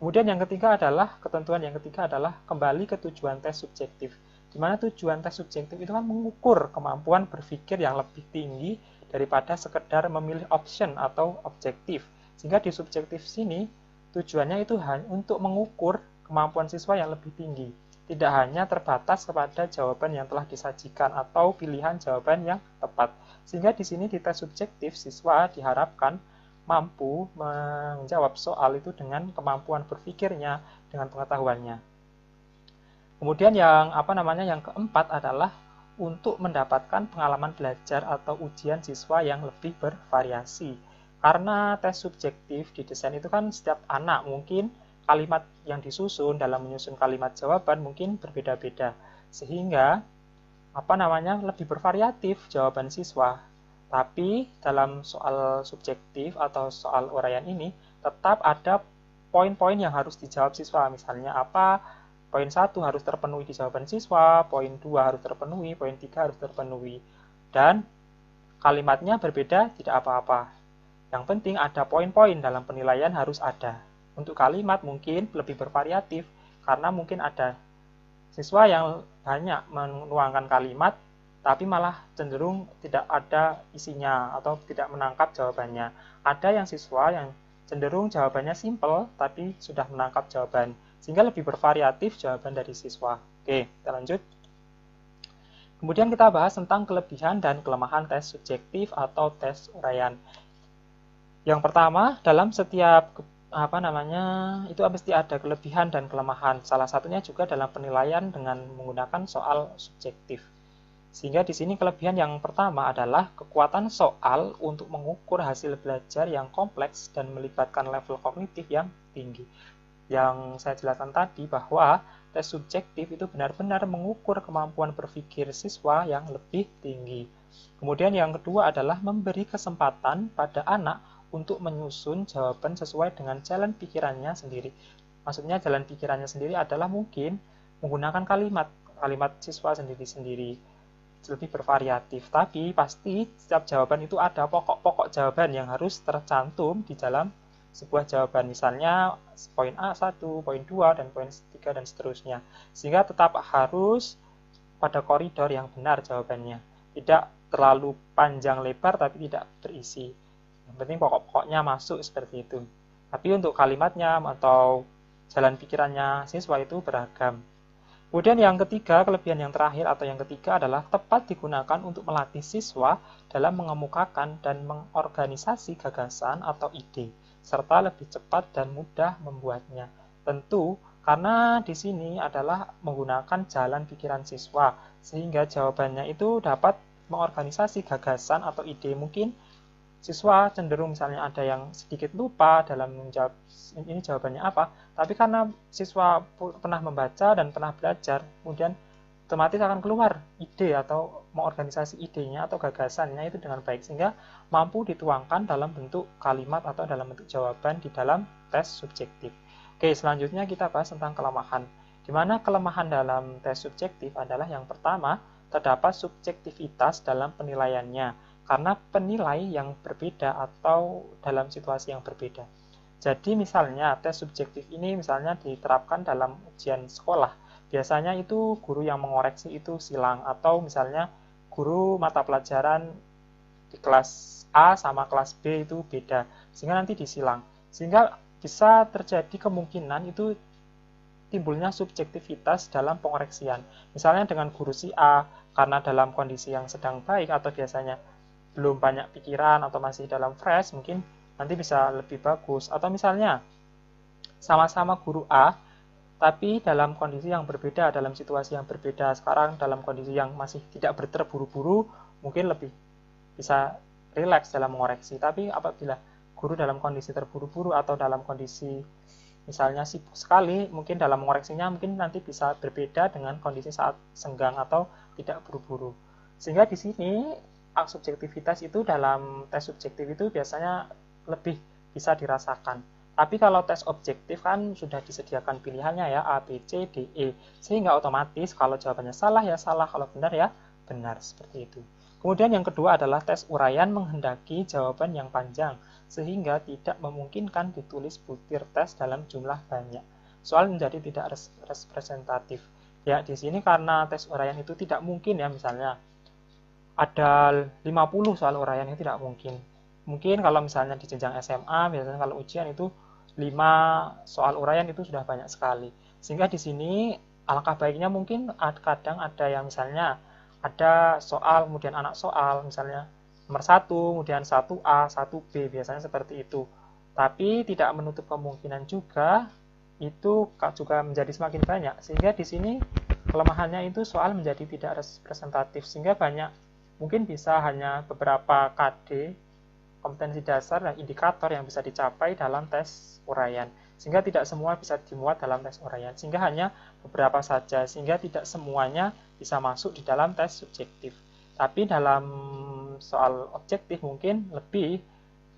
Kemudian yang ketiga adalah, ketentuan yang ketiga adalah kembali ke tujuan tes subjektif. Di mana tujuan tes subjektif itu kan mengukur kemampuan berpikir yang lebih tinggi daripada sekedar memilih option atau objektif. Sehingga di subjektif sini, tujuannya itu hanya untuk mengukur kemampuan siswa yang lebih tinggi. Tidak hanya terbatas kepada jawaban yang telah disajikan atau pilihan jawaban yang tepat. Sehingga di sini di tes subjektif, siswa diharapkan mampu menjawab soal itu dengan kemampuan berpikirnya, dengan pengetahuannya. Kemudian yang keempat adalah untuk mendapatkan pengalaman belajar atau ujian siswa yang lebih bervariasi. Karena tes subjektif didesain itu kan setiap anak mungkin kalimat yang disusun dalam menyusun kalimat jawaban mungkin berbeda-beda. Sehingga lebih bervariatif jawaban siswa. Tapi dalam soal subjektif atau soal uraian ini tetap ada poin-poin yang harus dijawab siswa. Misalnya poin 1 harus terpenuhi di jawaban siswa, poin 2 harus terpenuhi, poin 3 harus terpenuhi. Dan kalimatnya berbeda tidak apa-apa. Yang penting ada poin-poin dalam penilaian harus ada. Untuk kalimat mungkin lebih bervariatif karena mungkin ada siswa yang banyak menuangkan kalimat tapi malah cenderung tidak ada isinya atau tidak menangkap jawabannya. Ada yang siswa yang cenderung jawabannya simple tapi sudah menangkap jawaban. Sehingga lebih bervariatif jawaban dari siswa. Oke, kita lanjut. Kemudian kita bahas tentang kelebihan dan kelemahan tes subjektif atau tes uraian. Yang pertama, dalam setiap itu mesti ada kelebihan dan kelemahan. Salah satunya juga dalam penilaian dengan menggunakan soal subjektif. Sehingga di sini kelebihan yang pertama adalah kekuatan soal untuk mengukur hasil belajar yang kompleks dan melibatkan level kognitif yang tinggi. Yang saya jelaskan tadi bahwa tes subjektif itu benar-benar mengukur kemampuan berpikir siswa yang lebih tinggi. Kemudian yang kedua adalah memberi kesempatan pada anak untuk menyusun jawaban sesuai dengan jalan pikirannya sendiri. Maksudnya jalan pikirannya sendiri adalah mungkin menggunakan kalimat siswa sendiri-sendiri, lebih bervariatif. Tapi pasti setiap jawaban itu ada pokok-pokok jawaban yang harus tercantum di dalam sebuah jawaban. Misalnya poin A1, poin 2, dan poin 3, dan seterusnya. Sehingga tetap harus pada koridor yang benar jawabannya. Tidak terlalu panjang lebar tapi tidak berisi. Yang penting pokok-pokoknya masuk seperti itu. Tapi untuk kalimatnya atau jalan pikirannya siswa itu beragam. Kemudian yang ketiga, kelebihan yang terakhir atau yang ketiga adalah tepat digunakan untuk melatih siswa dalam mengemukakan dan mengorganisasi gagasan atau ide, serta lebih cepat dan mudah membuatnya. Tentu karena di sini adalah menggunakan jalan pikiran siswa, sehingga jawabannya itu dapat mengorganisasi gagasan atau ide. Mungkin siswa cenderung misalnya ada yang sedikit lupa dalam menjawab ini jawabannya apa, tapi karena siswa pernah membaca dan pernah belajar, kemudian otomatis akan keluar ide atau mengorganisasi idenya atau gagasannya itu dengan baik, sehingga mampu dituangkan dalam bentuk kalimat atau dalam bentuk jawaban di dalam tes subjektif. Oke, selanjutnya kita bahas tentang kelemahan. Di mana kelemahan dalam tes subjektif adalah yang pertama, terdapat subjektivitas dalam penilaiannya karena penilai yang berbeda atau dalam situasi yang berbeda. Jadi misalnya tes subjektif ini misalnya diterapkan dalam ujian sekolah. Biasanya itu guru yang mengoreksi itu silang, atau misalnya guru mata pelajaran di kelas A sama kelas B itu beda, sehingga nanti disilang. Sehingga bisa terjadi kemungkinan itu timbulnya subjektivitas dalam pengoreksian. Misalnya dengan guru si A, karena dalam kondisi yang sedang baik atau biasanya belum banyak pikiran atau masih dalam fresh, mungkin nanti bisa lebih bagus. Atau misalnya sama-sama guru A, tapi dalam kondisi yang berbeda, dalam situasi yang berbeda. Sekarang dalam kondisi yang masih tidak berterburu-buru, mungkin lebih bisa rileks dalam mengoreksi. Tapi apabila guru dalam kondisi terburu-buru atau dalam kondisi misalnya sibuk sekali, mungkin dalam mengoreksinya mungkin nanti bisa berbeda dengan kondisi saat senggang atau tidak buru-buru. Sehingga di sini subjektivitas itu dalam tes subjektif itu biasanya lebih bisa dirasakan. Tapi kalau tes objektif kan sudah disediakan pilihannya ya, A, B, C, D, E. Sehingga otomatis kalau jawabannya salah ya salah, kalau benar ya benar, seperti itu. Kemudian yang kedua adalah tes uraian menghendaki jawaban yang panjang, sehingga tidak memungkinkan ditulis butir tes dalam jumlah banyak. Soal menjadi tidak representatif. Ya, di sini karena tes uraian itu tidak mungkin ya, misalnya ada 50 soal uraian itu tidak mungkin. Mungkin kalau misalnya di jenjang SMA, biasanya kalau ujian itu 5 soal uraian itu sudah banyak sekali. Sehingga di sini alangkah baiknya mungkin kadang ada yang misalnya ada soal, kemudian anak soal, misalnya nomor 1, kemudian 1A, 1B, biasanya seperti itu. Tapi tidak menutup kemungkinan juga itu juga menjadi semakin banyak. Sehingga di sini kelemahannya itu soal menjadi tidak representatif, sehingga banyak mungkin bisa hanya beberapa KD kompetensi dasar dan indikator yang bisa dicapai dalam tes uraian, sehingga tidak semua bisa dimuat dalam tes uraian, sehingga hanya beberapa saja, sehingga tidak semuanya bisa masuk di dalam tes subjektif. Tapi dalam soal objektif mungkin lebih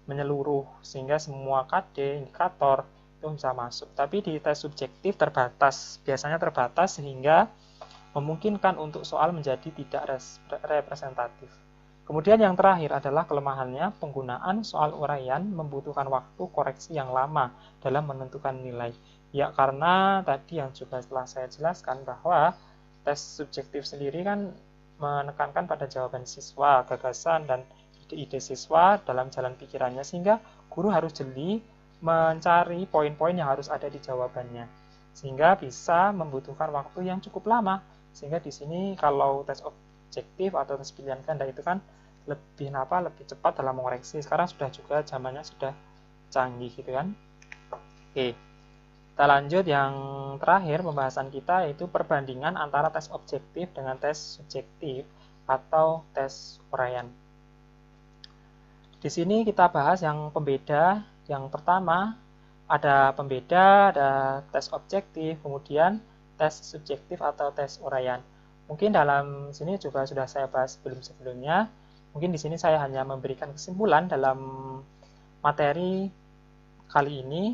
menyeluruh, sehingga semua KD indikator itu bisa masuk. Tapi di tes subjektif terbatas, biasanya terbatas sehingga memungkinkan untuk soal menjadi tidak representatif. Kemudian yang terakhir adalah kelemahannya, penggunaan soal uraian membutuhkan waktu koreksi yang lama dalam menentukan nilai. Ya, karena tadi yang juga telah saya jelaskan bahwa tes subjektif sendiri kan menekankan pada jawaban siswa, gagasan, dan ide-ide siswa dalam jalan pikirannya, sehingga guru harus jeli mencari poin-poin yang harus ada di jawabannya, sehingga bisa membutuhkan waktu yang cukup lama. Sehingga di sini kalau tes objektif atau tes pilihan ganda itu kan lebih cepat dalam mengoreksi. Sekarang sudah juga zamannya sudah canggih gitu kan. Oke, kita lanjut yang terakhir pembahasan kita, yaitu perbandingan antara tes objektif dengan tes subjektif atau tes uraian. Di sini kita bahas yang pembeda. Yang pertama ada pembeda, ada tes objektif, kemudian tes subjektif atau tes uraian. Mungkin dalam sini juga sudah saya bahas sebelumnya. Mungkin di sini saya hanya memberikan kesimpulan dalam materi kali ini.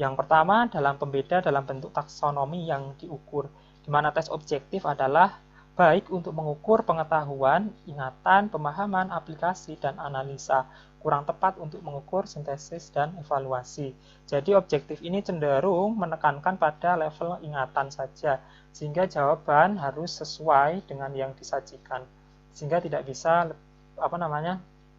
Yang pertama, dalam pembeda dalam bentuk taksonomi yang diukur, di mana tes objektif adalah baik untuk mengukur pengetahuan, ingatan, pemahaman, aplikasi, dan analisa. Kurang tepat untuk mengukur sintesis dan evaluasi. Jadi objektif ini cenderung menekankan pada level ingatan saja, sehingga jawaban harus sesuai dengan yang disajikan. Sehingga tidak bisa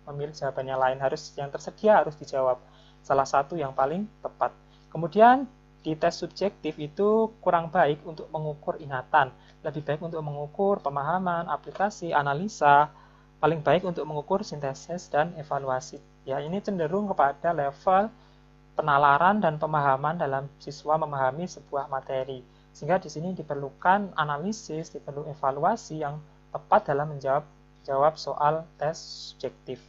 memilih jawaban yang lain, harus yang tersedia harus dijawab salah satu yang paling tepat. Kemudian di tes subjektif itu kurang baik untuk mengukur ingatan, lebih baik untuk mengukur pemahaman, aplikasi, analisa, paling baik untuk mengukur sintesis dan evaluasi. Ya, ini cenderung kepada level penalaran dan pemahaman dalam siswa memahami sebuah materi. Sehingga di sini diperlukan analisis, diperlukan evaluasi yang tepat dalam menjawab soal tes subjektif.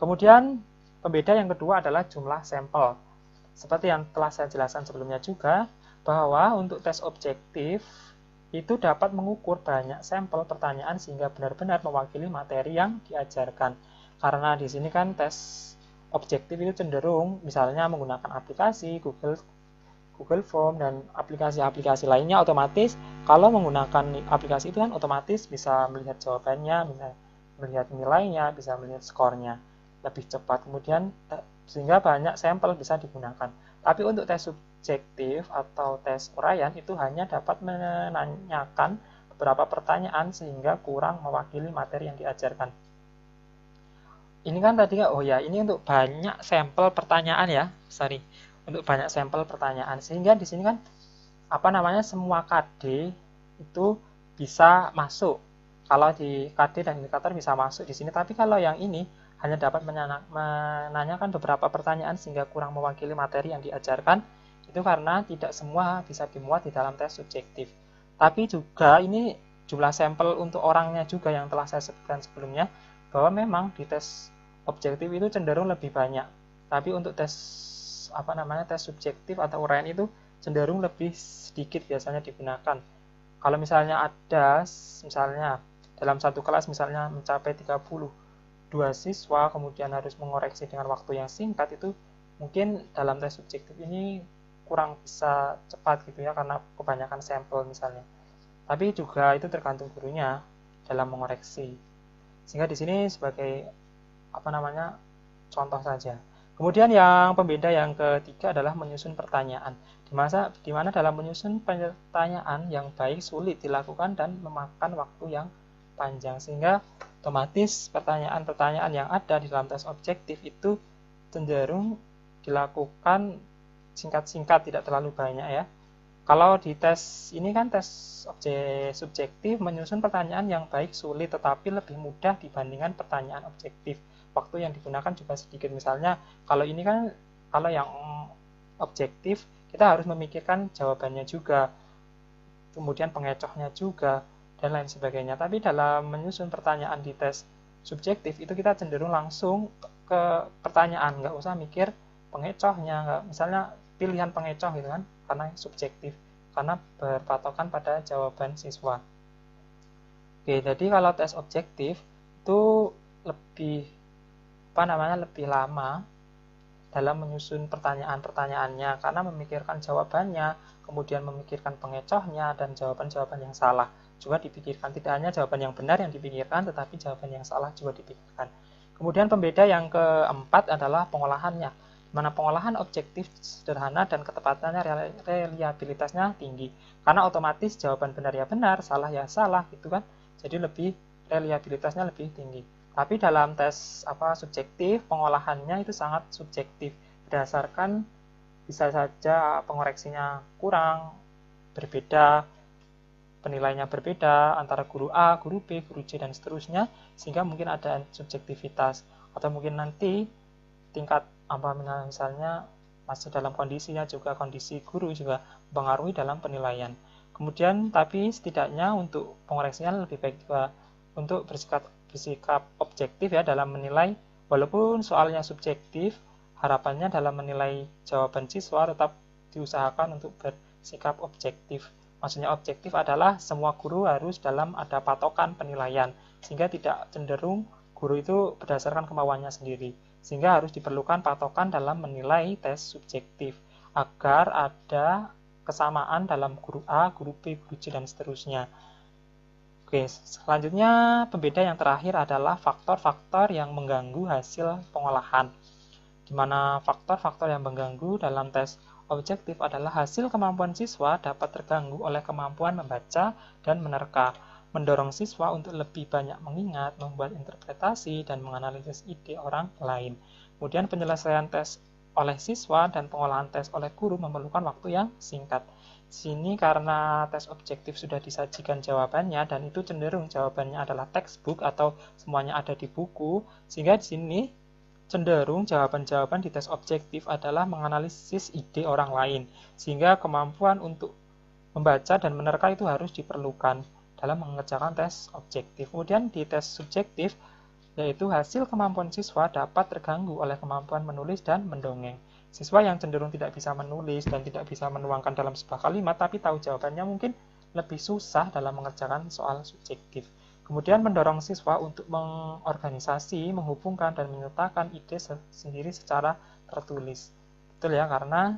Kemudian pembeda yang kedua adalah jumlah sampel. Seperti yang telah saya jelaskan sebelumnya juga, bahwa untuk tes objektif itu dapat mengukur banyak sampel pertanyaan sehingga benar-benar mewakili materi yang diajarkan. Karena di sini kan tes objektif itu cenderung misalnya menggunakan aplikasi Google Form dan aplikasi-aplikasi lainnya, otomatis kalau menggunakan aplikasi itu kan otomatis bisa melihat jawabannya, bisa melihat nilainya, bisa melihat skornya lebih cepat. Kemudian sehingga banyak sampel bisa digunakan. Tapi untuk tes subjektif atau tes uraian itu hanya dapat menanyakan beberapa pertanyaan sehingga kurang mewakili materi yang diajarkan. Ini kan tadi ini untuk banyak sampel pertanyaan ya, untuk banyak sampel pertanyaan, sehingga di sini kan semua KD itu bisa masuk. Kalau di KD dan indikator bisa masuk di sini, tapi kalau yang ini hanya dapat menanyakan beberapa pertanyaan sehingga kurang mewakili materi yang diajarkan, itu karena tidak semua bisa dimuat di dalam tes subjektif. Tapi juga ini jumlah sampel untuk orangnya juga yang telah saya sebutkan sebelumnya, bahwa memang di tes objektif itu cenderung lebih banyak Tapi untuk tes tes subjektif atau uraian itu cenderung lebih sedikit biasanya digunakan. Kalau misalnya misalnya dalam satu kelas misalnya mencapai 32 siswa, kemudian harus mengoreksi dengan waktu yang singkat, itu mungkin dalam tes subjektif ini kurang bisa cepat gitu ya, karena kebanyakan sampel misalnya. Tapi juga itu tergantung gurunya dalam mengoreksi. Sehingga di sini sebagai contoh saja. Kemudian yang pembeda yang ketiga adalah menyusun pertanyaan. Di mana dalam menyusun pertanyaan yang baik sulit dilakukan dan memakan waktu yang panjang, sehingga otomatis pertanyaan-pertanyaan yang ada di dalam tes objektif itu cenderung dilakukan singkat-singkat, tidak terlalu banyak ya. Kalau di tes ini kan tes subjektif, menyusun pertanyaan yang baik sulit tetapi lebih mudah dibandingkan pertanyaan objektif. Waktu yang digunakan juga sedikit. Misalnya kalau ini kan, kalau yang objektif kita harus memikirkan jawabannya juga, kemudian pengecohnya juga, dan lain sebagainya. Tapi dalam menyusun pertanyaan di tes subjektif itu kita cenderung langsung ke pertanyaan, nggak usah mikir pengecohnya, misalnya pilihan pengecoh gitu kan, karena subjektif, karena berpatokan pada jawaban siswa. Oke, jadi kalau tes objektif itu lebih lebih lama dalam menyusun pertanyaan-pertanyaannya, karena memikirkan jawabannya, kemudian memikirkan pengecohnya, dan jawaban-jawaban yang salah juga dipikirkan. Tidak hanya jawaban yang benar yang dipikirkan, tetapi jawaban yang salah juga dipikirkan. Kemudian pembeda yang keempat adalah pengolahannya, mana pengolahan objektif sederhana dan ketepatannya reliabilitasnya tinggi, karena otomatis jawaban benar ya benar, salah ya salah gitu kan, jadi reliabilitasnya lebih tinggi. Tapi dalam tes subjektif, pengolahannya itu sangat subjektif, berdasarkan bisa saja pengoreksinya kurang, berbeda, penilaiannya berbeda antara guru A, guru B, guru C, dan seterusnya, sehingga mungkin ada subjektivitas, atau mungkin nanti tingkat misalnya masih dalam kondisinya juga, kondisi guru juga mempengaruhi dalam penilaian. Kemudian tapi setidaknya untuk pengoreksinya lebih baik juga untuk bersikap objektif ya dalam menilai, walaupun soalnya subjektif, harapannya dalam menilai jawaban siswa tetap diusahakan untuk bersikap objektif. Maksudnya objektif adalah semua guru harus dalam ada patokan penilaian, sehingga tidak cenderung guru itu berdasarkan kemauannya sendiri, sehingga harus diperlukan patokan dalam menilai tes subjektif agar ada kesamaan dalam guru A, guru B, guru C, dan seterusnya. Oke, selanjutnya pembeda yang terakhir adalah faktor-faktor yang mengganggu hasil pengolahan. Di mana faktor-faktor yang mengganggu dalam tes objektif adalah hasil kemampuan siswa dapat terganggu oleh kemampuan membaca dan menerka, mendorong siswa untuk lebih banyak mengingat, membuat interpretasi, dan menganalisis ide orang lain. Kemudian penyelesaian tes oleh siswa dan pengolahan tes oleh guru memerlukan waktu yang singkat. Sini karena tes objektif sudah disajikan jawabannya, dan itu cenderung jawabannya adalah textbook atau semuanya ada di buku, sehingga di sini cenderung jawaban-jawaban di tes objektif adalah menganalisis ide orang lain, sehingga kemampuan untuk membaca dan menerka itu harus diperlukan dalam mengerjakan tes objektif. Kemudian di tes subjektif, yaitu hasil kemampuan siswa dapat terganggu oleh kemampuan menulis dan mendongeng. Siswa yang cenderung tidak bisa menulis dan tidak bisa menuangkan dalam sebuah kalimat, tapi tahu jawabannya, mungkin lebih susah dalam mengerjakan soal subjektif. Kemudian mendorong siswa untuk mengorganisasi, menghubungkan, dan menyertakan ide sendiri secara tertulis. Betul ya, karena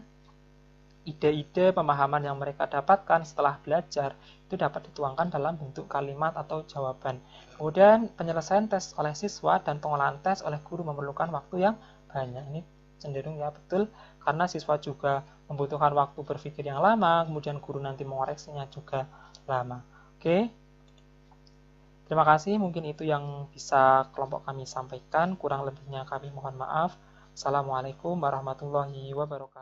ide-ide pemahaman yang mereka dapatkan setelah belajar itu dapat dituangkan dalam bentuk kalimat atau jawaban. Kemudian penyelesaian tes oleh siswa dan pengolahan tes oleh guru memerlukan waktu yang banyak. Ini cenderung ya betul, karena siswa juga membutuhkan waktu berpikir yang lama, kemudian guru nanti mengoreksinya juga lama. Oke, terima kasih, mungkin itu yang bisa kelompok kami sampaikan, kurang lebihnya kami mohon maaf. Assalamualaikum warahmatullahi wabarakatuh.